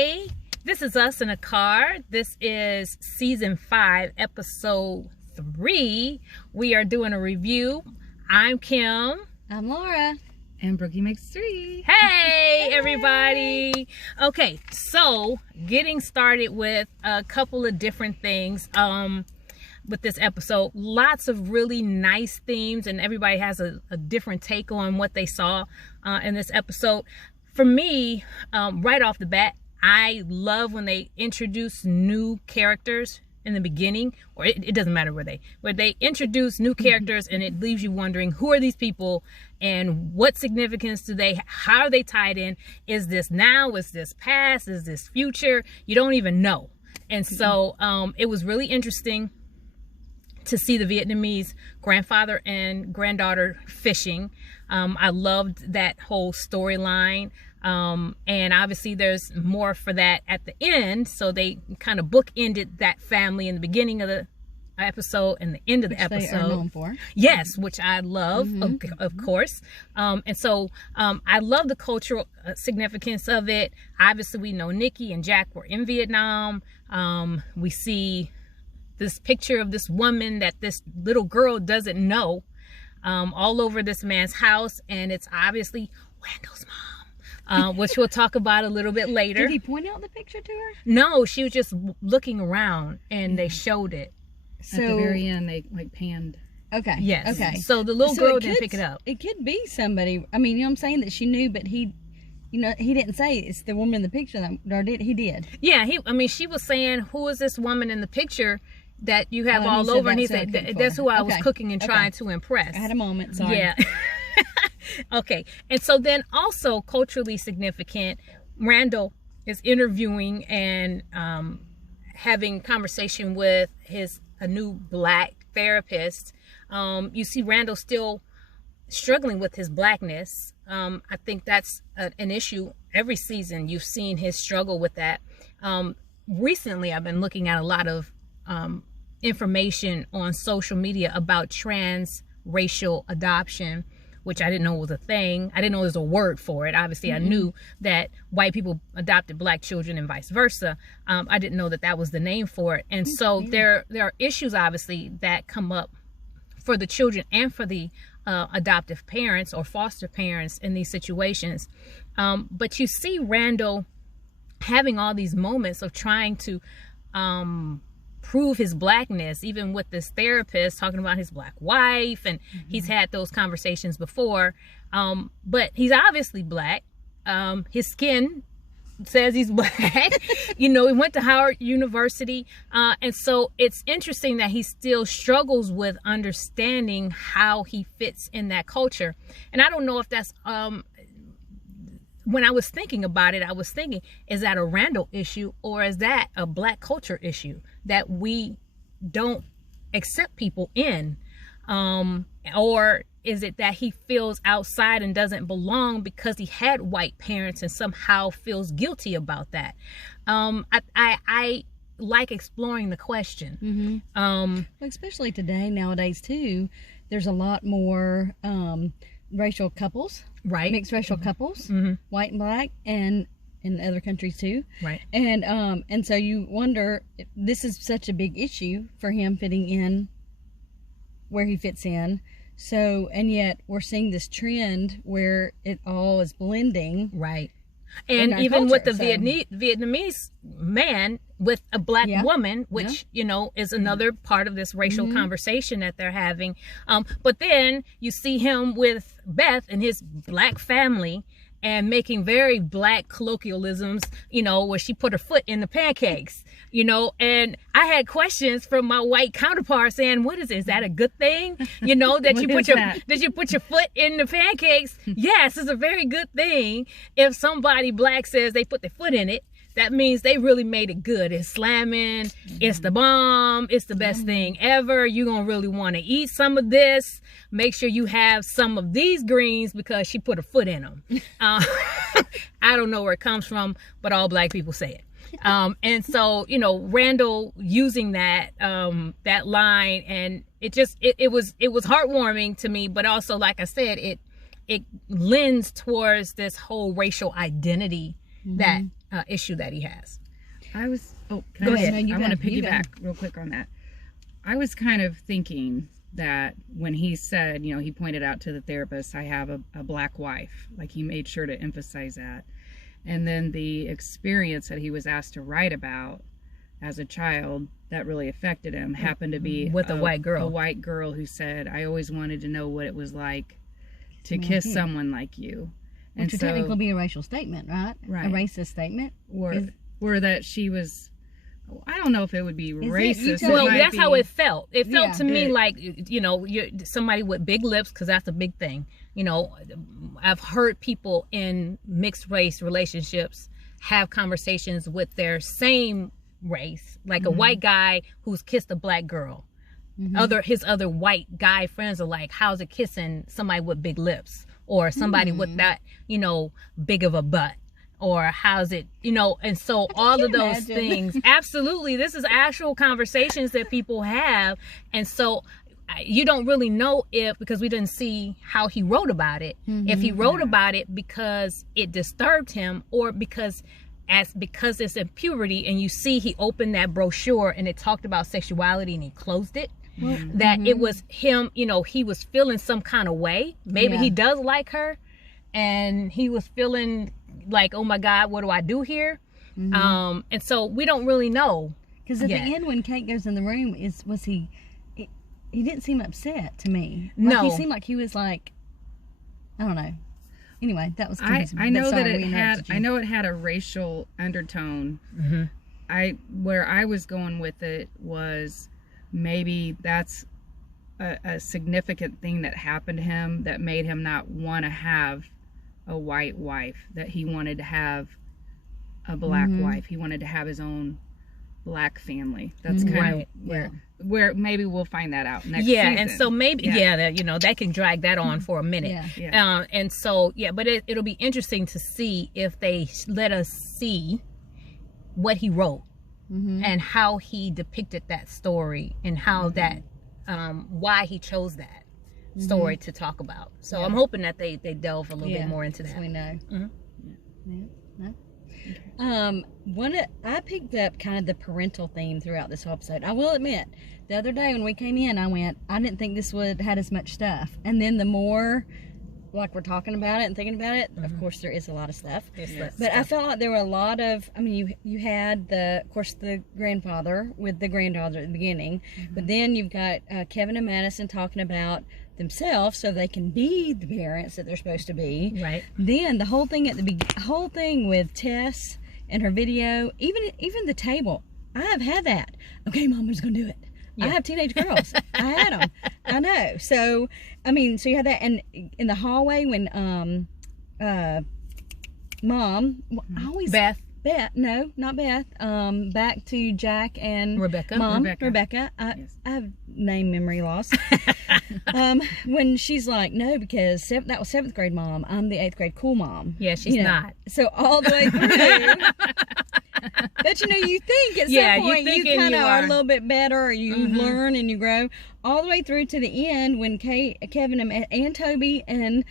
Hey, this is Us in a Car. This is season 5, episode 3. We are doing a review. I'm Kim. I'm Laura. And Brookie makes 3. Hey, everybody. Okay, so getting started with a couple of different things with this episode. Lots of really nice themes, and everybody has a different take on what they saw in this episode. For me, right off the bat, I love when they introduce new characters in the beginning, or it doesn't matter where they introduce new characters and it leaves you wondering, who are these people and what significance do they, how are they tied in? Is this now? Is this past? Is this future? You don't even know. And so it was really interesting to see the Vietnamese grandfather and granddaughter fishing. I loved that whole storyline. And obviously there's more for that at the end. So they kind of bookended that family in the beginning of the episode and the end of the episode. They are known for. Yes, which I love, of course. And so I love the cultural significance of it. Obviously, we know Nikki and Jack were in Vietnam. We see this picture of this woman that this little girl doesn't know all over this man's house. And it's obviously Randall's mom, which we'll talk about a little bit later. Did he point out the picture to her? No, she was just looking around and they showed it. So, at the very end, they like panned. Okay. Yes. Okay. So the little girl didn't pick it up. It could be somebody. I mean, you know what I'm saying? That she knew, but he didn't say it's the woman in the picture. Or did he? Did. Yeah. She was saying, who is this woman in the picture that you have all over? And he said, that's who I was cooking and trying to impress. I had a moment. Sorry. Yeah. Okay. And so then also culturally significant, Randall is interviewing and having conversation with a new black therapist. You see Randall still struggling with his blackness. I think that's an issue every season. You've seen his struggle with that. Recently, I've been looking at a lot of information on social media about transracial adoption, which I didn't know was a thing. I didn't know there was a word for it. Obviously, I knew that white people adopted black children and vice versa. I didn't know that that was the name for it. And so there are issues, obviously, that come up for the children and for the adoptive parents or foster parents in these situations. But you see Randall having all these moments of trying to prove his blackness, even with this therapist talking about his black wife, and he's had those conversations before. But he's obviously black. His skin says he's black. He went to Howard University. And so it's interesting that he still struggles with understanding how he fits in that culture. And I don't know if that's, when I was thinking about it, I was thinking, is that a Randall issue or is that a black culture issue that we don't accept people in? Or is it that he feels outside and doesn't belong because he had white parents and somehow feels guilty about that? I like exploring the question. Especially today, nowadays too, there's a lot more racial couples, right? Mixed racial couples, white and black, and in other countries too, right? And so you wonder, this is such a big issue for him fitting in where he fits in. So, and yet we're seeing this trend where it all is blending, right? And even culture, with the Vietnamese man with a black woman, which, is another part of this racial conversation that they're having. But then you see him with Beth and his black family and making very black colloquialisms, where she put her foot in the pancakes, and I had questions from my white counterpart saying, what is it? Is that a good thing? That did you put your foot in the pancakes? Yes, it's a very good thing. If somebody black says they put their foot in it, that means they really made it good. It's slamming. It's the bomb. It's the best thing ever. You're going to really want to eat some of this. Make sure you have some of these greens because she put her foot in them. I don't know where it comes from, but all black people say it. And so, Randall using that line, and it was heartwarming to me, but also, like I said, it lends towards this whole racial identity that issue that he has. I was, Go I ahead. No, you want to go, you go. piggyback real quick on that. I was kind of thinking that when he said, you know, he pointed out to the therapist, I have a black wife, like he made sure to emphasize that. And then the experience that he was asked to write about as a child that really affected him happened to be With a white girl. A white girl who said, I always wanted to know what it was like to kiss someone like you. Which would technically be a racial statement, right? Right. A racist statement. Or that she was, I don't know if it would be racist. tell Well, might that's how it felt. It felt Yeah. to me like, you know, you're somebody with big lips, because that's a big thing. You know, I've heard people in mixed race relationships have conversations with their same race, like a white guy who's kissed a black girl. His other white guy friends are like, how's it kissing somebody with big lips, or somebody with that, you know, big of a butt, or how's it, you know? And so all of those things, absolutely, this is actual conversations that people have. And so you don't really know if, because we didn't see how he wrote about it, if he wrote about it because it disturbed him, or because it's in puberty, and you see he opened that brochure and it talked about sexuality and he closed it. That it was him, you know, he was feeling some kind of way. Maybe he does like her, and he was feeling like, oh my God, what do I do here? And so we don't really know. Because at the end, when Kate goes in the room, he didn't seem upset to me. Like, No. he seemed like he was like, I don't know. Anyway, that was I know that it had a racial undertone. Where I was going with it was, maybe that's a significant thing that happened to him that made him not want to have a white wife, that he wanted to have a black wife. He wanted to have his own black family. That's kind of where maybe we'll find that out next season. And so maybe that, you know, that can drag that on for a minute. And so but it'll be interesting to see if they let us see what he wrote and how he depicted that story, and how that why he chose that story to talk about. So I'm hoping that they delve a little bit more into that. So we know. I picked up kind of the parental theme throughout this whole episode. I will admit, the other day when we came in, I didn't think this would had as much stuff. And then the more, like, we're talking about it and thinking about it, of course there is a lot of stuff. But I felt like there were a lot of, I mean, you had of course the grandfather with the granddaughter at the beginning, but then you've got Kevin and Madison talking about themselves so they can be the parents that they're supposed to be. Right. Then the whole thing whole thing with Tess and her video, even the table. I have had that. Okay, Mom, I'm just gonna do it. I have teenage girls. I had them. I know. So I mean, so you had that, and in the hallway when Mom, I always Beth, no, not Beth. Back to Jack and Rebecca. Mom, Rebecca. I have name memory loss. When she's like, no, because that was 7th grade Mom. I'm the 8th grade cool Mom. Yeah, she's not. So all the way through. But you know, you think at some point you kind of are a little bit better, or you learn and you grow, all the way through to the end when Kevin and Toby and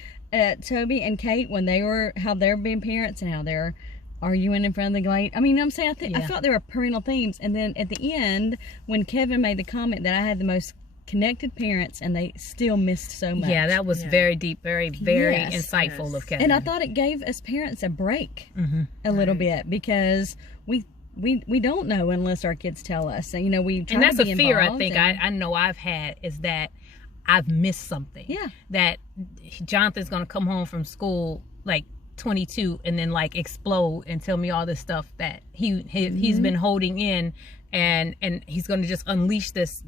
Kate, when how they're being parents and how they're arguing in front of the gate. I mean, you know what I'm saying? I felt there were parental themes. And then at the end, when Kevin made the comment that I had the most connected parents and they still missed so much. Yeah, that was very deep, very, very insightful of Kevin. And I thought it gave us parents a break a little bit, because we don't know unless our kids tell us. And, you know, we try and that's to be a fear involved, I think I know I've had, is that I've missed something. Yeah. That Jonathan's going to come home from school like 22 and then like explode and tell me all this stuff that he's been holding in, and he's going to just unleash this,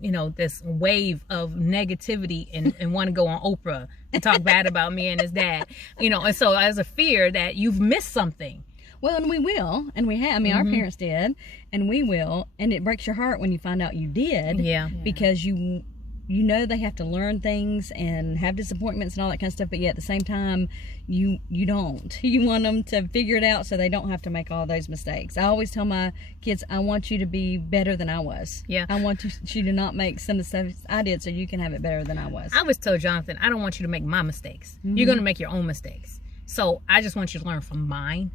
you know, this wave of negativity and want to go on Oprah and talk bad about me and his dad, you know. And so as a fear that you've missed something. Well, and we will, and we have. I mean, our parents did, and we will, and it breaks your heart when you find out you did. Yeah. Because you know they have to learn things and have disappointments and all that kind of stuff, but yet at the same time, you don't. You want them to figure it out so they don't have to make all those mistakes. I always tell my kids, I want you to be better than I was. Yeah. I want you to not make some of the stuff I did so you can have it better than I was. I always tell Jonathan, I don't want you to make my mistakes. You're going to make your own mistakes. So I just want you to learn from mine.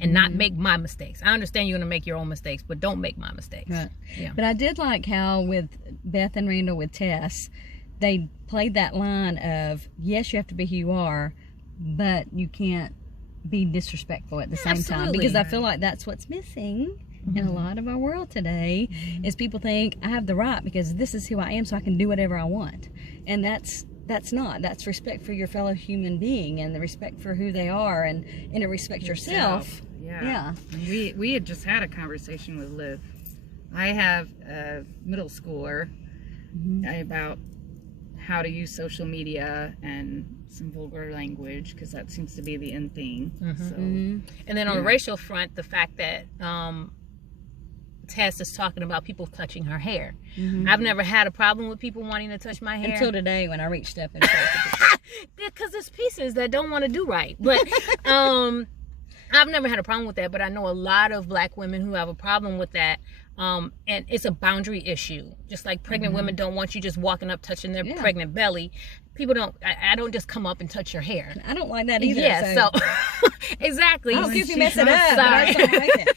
and not make my mistakes. I understand you're going to make your own mistakes, but don't make my mistakes. Right. Yeah. But I did like how with Beth and Randall with Tess, they played that line of, yes, you have to be who you are, but you can't be disrespectful at the same time. Because I feel like that's what's missing in a lot of our world today, is people think I have the right because this is who I am, so I can do whatever I want. And that's not. That's respect for your fellow human being, and the respect for who they are, and to respect yourself. Yeah. We had just had a conversation with Liv. I have a middle schooler about how to use social media and some vulgar language, because that seems to be the in thing. So, and then on the racial front, the fact that Tess is talking about people touching her hair. I've never had a problem with people wanting to touch my hair until today when I reached up and because there's pieces that don't want to do right. But I've never had a problem with that, but I know a lot of black women who have a problem with that. And it's a boundary issue. Just like pregnant women don't want you just walking up touching their pregnant belly. People don't, I don't just come up and touch your hair. I don't like that either. Yeah, so exactly. I don't care if you mess it up, but I don't like it.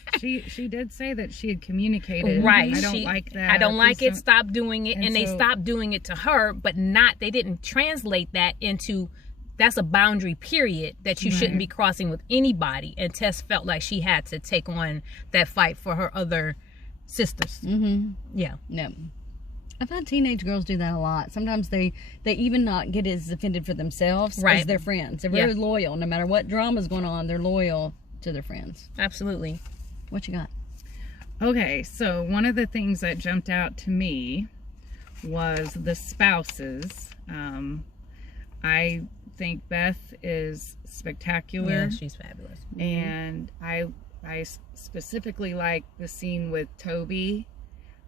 She did say that she had communicated. Right. I don't like that. I don't like it. Stop doing it. And they stopped doing it to her, but they didn't translate that into, that's a boundary period that you shouldn't be crossing with anybody. And Tess felt like she had to take on that fight for her other sisters. Yeah. No. I find teenage girls do that a lot. Sometimes they even not get as offended for themselves as their friends. They're very loyal. No matter what drama's going on, they're loyal to their friends. Absolutely. What you got? Okay, so one of the things that jumped out to me was the spouses. I think Beth is spectacular. Yeah, she's fabulous. And I specifically like the scene with Toby,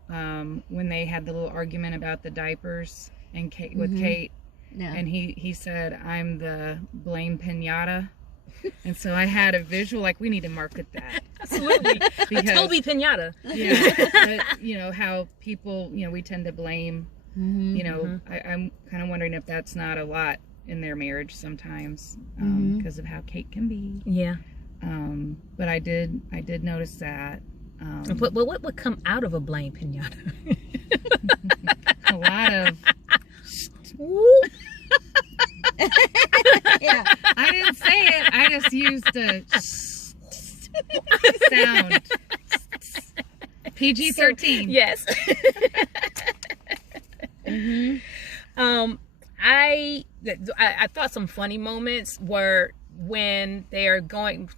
when they had the little argument about the diapers and Kate with Kate. Yeah. And he said, I'm the blame pinata. And so I had a visual, like, we need to market that. Absolutely. A Toby pinata. Yeah. But, you know, how people, you know, we tend to blame, you know, I'm kind of wondering if that's not a lot in their marriage sometimes, because of how Kate can be. Yeah. But I did notice that. But what would come out of a blame pinata? A lot of. Yeah. I didn't say it. I just used the sound. PG-13. Yes. I thought some funny moments were when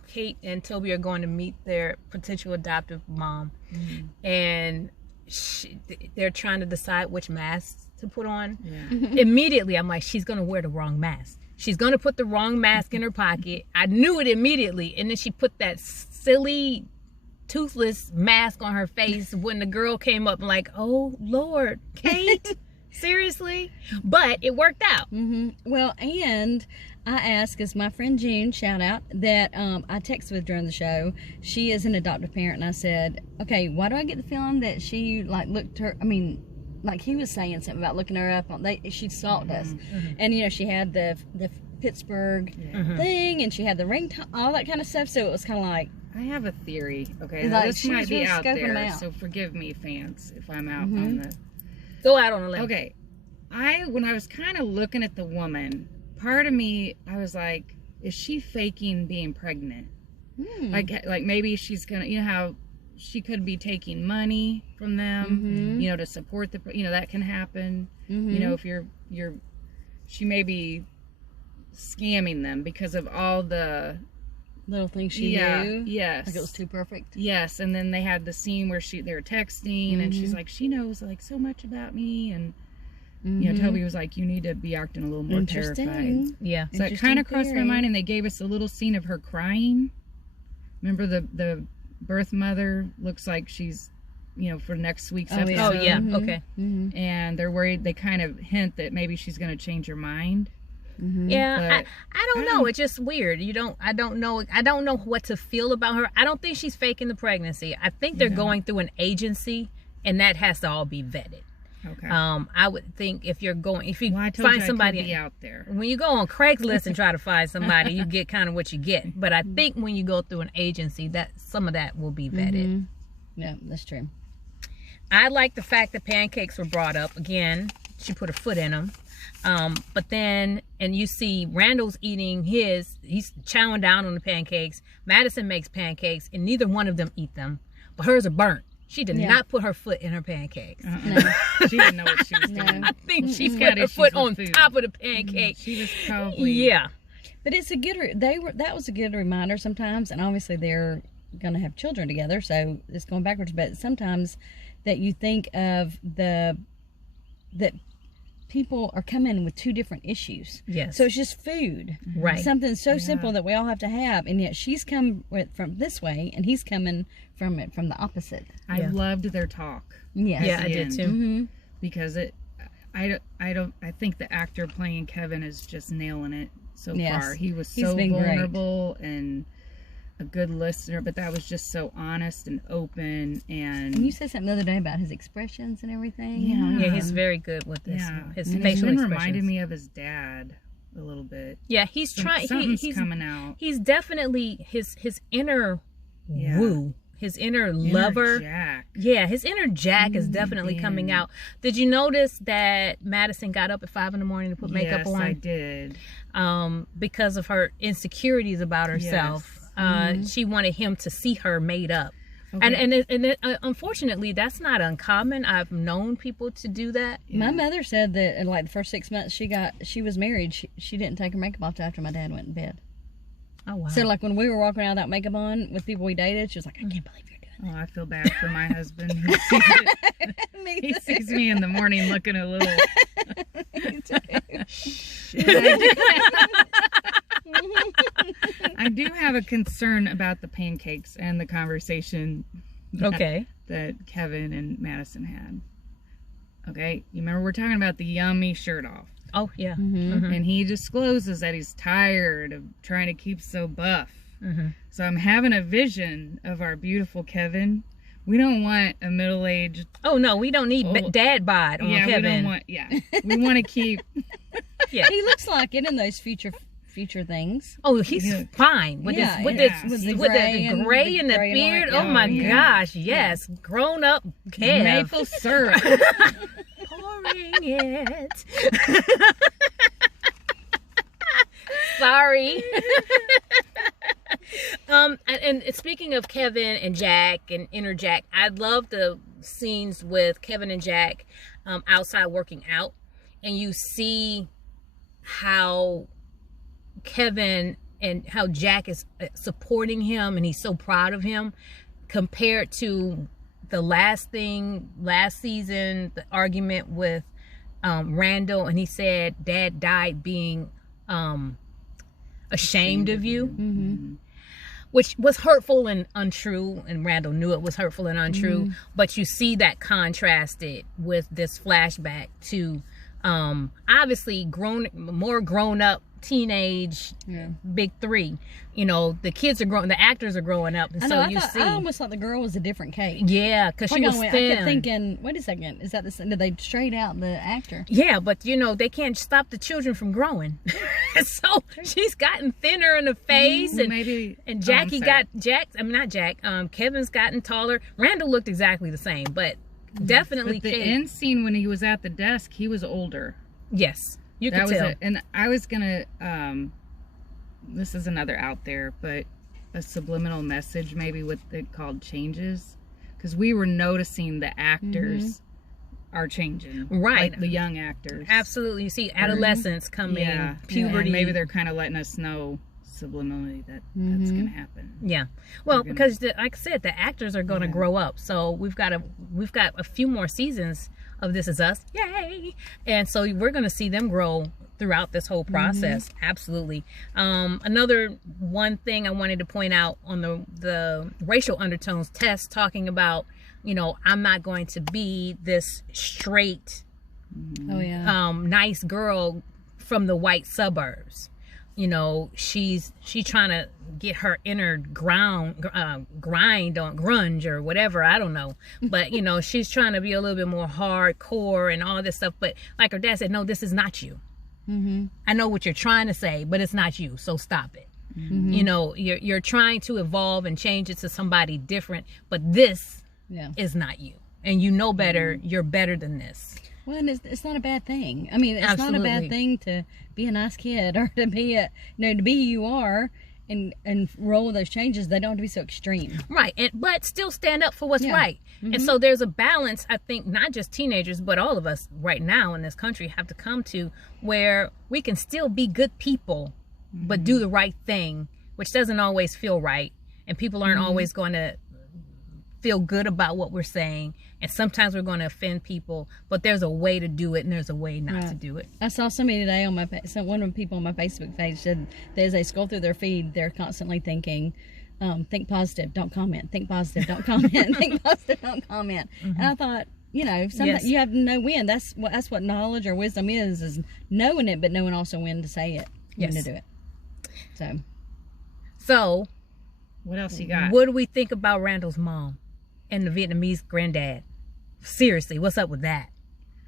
Kate and Toby are going to meet their potential adoptive mom, and they're trying to decide which mask to put on. Immediately, I'm like, she's going to wear the wrong mask. She's going to put the wrong mask in her pocket. I knew it immediately. And then she put that silly, toothless mask on her face when the girl came up. I'm like, oh, Lord, Kate? Seriously? But it worked out. Well, and I asked, as my friend June, shout out, that I texted with during the show. She is an adoptive parent, and I said, okay, why do I get the feeling that she, like, looked her, I mean, like he was saying something about looking her up. She stalked us. And, you know, she had the Pittsburgh thing, and she had the ring, all that kind of stuff. So it was kind of like, I have a theory. Okay, like, this might be really out there, out. so forgive me, fans, if I'm out on the... Go out on a limb. Okay, when I was kind of looking at the woman, part of me, I was like, is she faking being pregnant? Like maybe she's gonna, you know how she could be taking money from them, you know, to support the, you know, that can happen. You know, if she may be scamming them because of all the little things she knew. Yes. Like it was too perfect. Yes. And then they had the scene where they were texting and she's like, she knows like so much about me. And, you know, Toby was like, you need to be acting a little more terrified. Yeah. So it kind of crossed my mind, and they gave us a little scene of her crying. Remember the birth mother looks like she's, you know, for next week's episode. Oh, yeah. Okay. And they're worried, they kind of hint that maybe she's going to change her mind. Yeah, I don't know. It's just weird. I don't know what to feel about her. I don't think she's faking the pregnancy. I think they're going through an agency, and that has to all be vetted. Okay. I would think if you Well, I told find you I somebody could be out there. when you go on Craigslist and try to find somebody, you get kind of what you get. But I think when you go through an agency, that some of that will be vetted. Yeah, that's true. I like the fact that pancakes were brought up again. She put her foot in them. But then, and you see Randall's eating his, he's chowing down on the pancakes. Madison makes pancakes and neither one of them eat them, but hers are burnt. She did not put her foot in her pancakes. No. She didn't know what she was doing. I think she She's put got her issues foot with on food. top of the pancake. She was probably... Yeah. But it's a good, that was a good reminder sometimes, and obviously they're going to have children together, so it's going backwards, but sometimes that you think of that people are coming with two different issues. Yes. So it's just food. Right. Something so simple that we all have to have, and yet she's come from this way, and he's coming from the opposite. I loved their talk. Yes. Yeah, I did too. Mm-hmm. Because I think the actor playing Kevin is just nailing it so far. He was He's so been vulnerable and a good listener, but that was just so honest and open. And you said something the other day about his expressions and everything. Yeah, he's very good with this. His and facial even expressions reminded me of his dad a little bit. Yeah, he's trying. Something's coming out. He's definitely his inner woo, his inner lover. Jack. Yeah, his inner Jack is definitely coming out. Did you notice that Madison got up at 5 a.m. to put makeup on? Yes, I did. Because of her insecurities about herself. She wanted him to see her made up. Okay. And unfortunately, that's not uncommon. I've known people to do that. My mother said that in like the first 6 months she was married, she didn't take her makeup off after my dad went in bed. Oh, wow. So like when we were walking around without makeup on with people we dated, she was like, I can't believe you're doing that. Oh, I feel bad for my husband. He sees me in the morning looking a little... I do have a concern about the pancakes and the conversation that Kevin and Madison had. Okay, you remember we're talking about the yummy shirt off. Oh, yeah. And he discloses that he's tired of trying to keep so buff. So I'm having a vision of our beautiful Kevin. We don't want a middle-aged... Oh, no, we don't need dad bod on Kevin. We don't want... we want to keep... He looks like it in those future things. Oh, he's fine with the gray and the beard. Oh my gosh, yes, grown up Kev. Maple syrup. Pouring it. Sorry. And speaking of Kevin and Jack and inner Jack, I love the scenes with Kevin and Jack outside working out, and you see how Kevin and how Jack is supporting him and he's so proud of him compared to the last season, the argument with Randall, and he said Dad died being ashamed of you, which was hurtful and untrue, and Randall knew it was hurtful and untrue, but you see that contrasted with this flashback to obviously more grown up teenage big three. You know, the kids are growing, the actors are growing up, and I almost thought the girl was a different Kate. Yeah, because she was thin. I kept thinking, wait a second, is that did they trade out the actor? Yeah, but you know they can't stop the children from growing. So she's gotten thinner in the face, and Jackie Kevin's gotten taller. Randall looked exactly the same, but definitely the end scene when he was at the desk, he was older. Yes, you could tell. And I was gonna this is another out there, but a subliminal message maybe what they called changes, because we were noticing the actors are changing, right? Like the young actors. Absolutely. You see adolescence coming, puberty. And maybe they're kind of letting us know subliminally that that's gonna happen. Yeah, well, because like I said, the actors are going to grow up, so we've got a few more seasons of This Is Us, yay! And so we're going to see them grow throughout this whole process. Absolutely. Another one thing I wanted to point out on the racial undertones test, talking about, you know, I'm not going to be this straight, nice girl from the white suburbs. you know, she's trying to get her inner grind on grunge or whatever, I don't know, but you know, she's trying to be a little bit more hardcore and all this stuff. But like her dad said, no, this is not you. I know what you're trying to say, but it's not you, so stop it. You know, you're trying to evolve and change it to somebody different, but this is not you, and you know better. You're better than this. Well, and it's not a bad thing. I mean, it's not a bad thing to be a nice kid or to be to be who you are and roll with those changes. They don't have to be so extreme. Right. But still stand up for what's right. And so there's a balance, I think, not just teenagers, but all of us right now in this country have to come to where we can still be good people, but do the right thing, which doesn't always feel right. And people aren't always going to feel good about what we're saying. And sometimes we're going to offend people, but there's a way to do it and there's a way not to do it. I saw somebody today on one of the people on my Facebook page said that as they scroll through their feed, they're constantly thinking, think positive, don't comment, think positive, don't comment, think positive, don't comment. And I thought, you know, sometimes you have to know when. That's what knowledge or wisdom is knowing it, but knowing also when to say it, when to do it. So what else you got? What do we think about Randall's mom and the Vietnamese granddad? Seriously, what's up with that?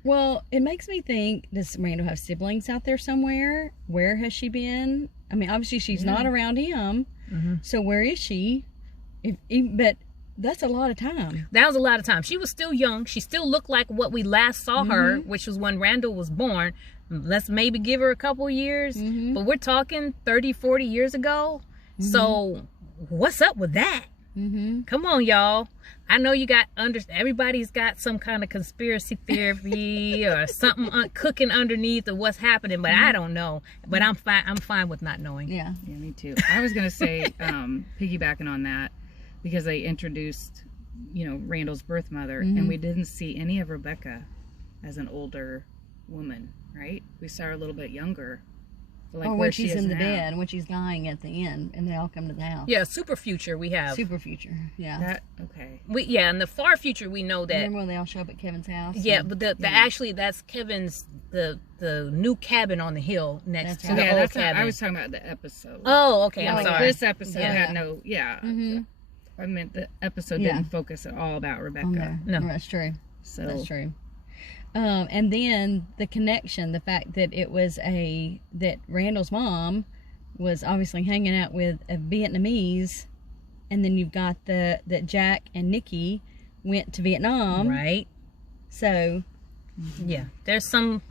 Well, it makes me think, does Randall have siblings out there somewhere? Where has she been? I mean, obviously she's not around him. So where is she? But that's a lot of time. That was a lot of time. She was still young. She still looked like what we last saw her, which was when Randall was born. Let's maybe give her a couple years. But we're talking 30, 40 years ago. So what's up with that? Come on, y'all. I know you got everybody's got some kind of conspiracy theory or something cooking underneath of what's happening, but I don't know. But I'm fine with not knowing. Yeah, me too. I was gonna say, piggybacking on that, because they introduced, you know, Randall's birth mother, and we didn't see any of Rebecca as an older woman, right? We saw her a little bit younger. Like when she's in the bed, when she's dying at the end, and they all come to the house. Yeah, super future we have. Super future, yeah. Okay. In the far future we know that. Remember when they all show up at Kevin's house? Yeah, but actually that's Kevin's the new cabin on the hill next to the old cabin. I was talking about the episode. Oh, okay. I'm sorry. This episode had no. Yeah. I meant the episode didn't focus at all about Rebecca. No, that's true. So that's true. And then the connection, the fact that it was that Randall's mom was obviously hanging out with a Vietnamese, and then you've got that Jack and Nikki went to Vietnam. Right. So, yeah, there's something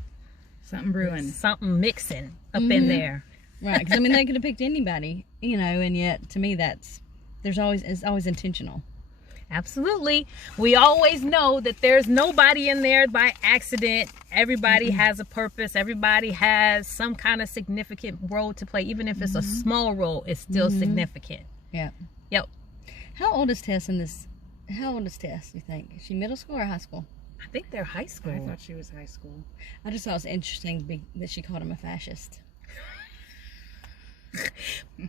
brewing. Something mixing up in there. Right, because I mean, they could have picked anybody, you know, and yet to me it's always intentional. Absolutely. We always know that there's nobody in there by accident. Everybody has a purpose. Everybody has some kind of significant role to play. Even if it's a small role, it's still significant. Yeah. Yep. How old is Tess in this? How old is Tess, you think? Is she middle school or high school? I think they're high school. I thought she was high school. I just thought it was interesting that she called him a fascist.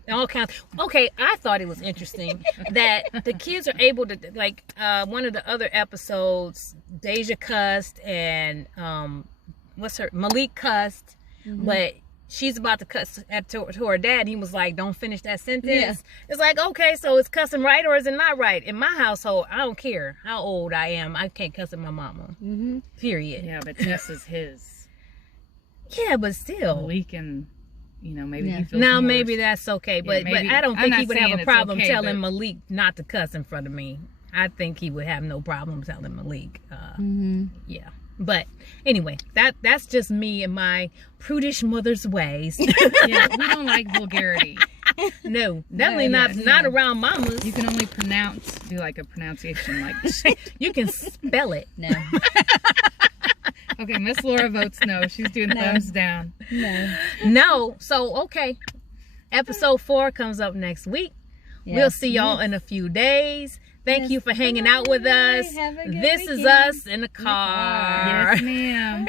All kinds. Okay, I thought it was interesting that the kids are able to, like, one of the other episodes, Deja cussed and Malik cussed, but she's about to cuss to her dad, and he was like, don't finish that sentence. Yeah. It's like, okay, so is cussing right or is it not right? In my household, I don't care how old I am, I can't cuss at my mama. Period. Yeah, but Tess is his. Yeah, but still. Malik and... You know, maybe he feels now more maybe that's okay, but I don't think he would have a problem telling Malik not to cuss in front of me. I think he would have no problem telling Malik. Yeah, but anyway, that's just me and my prudish mother's ways. Yeah, we don't like vulgarity. No, definitely not around mamas. You can only do like a pronunciation, like you can spell it. No. Okay, Miss Laura votes no. She's doing thumbs down. No. So, okay. Episode 4 comes up next week. Yes. We'll see y'all in a few days. Thank you for hanging out with us. This is us in the car. Yes, ma'am.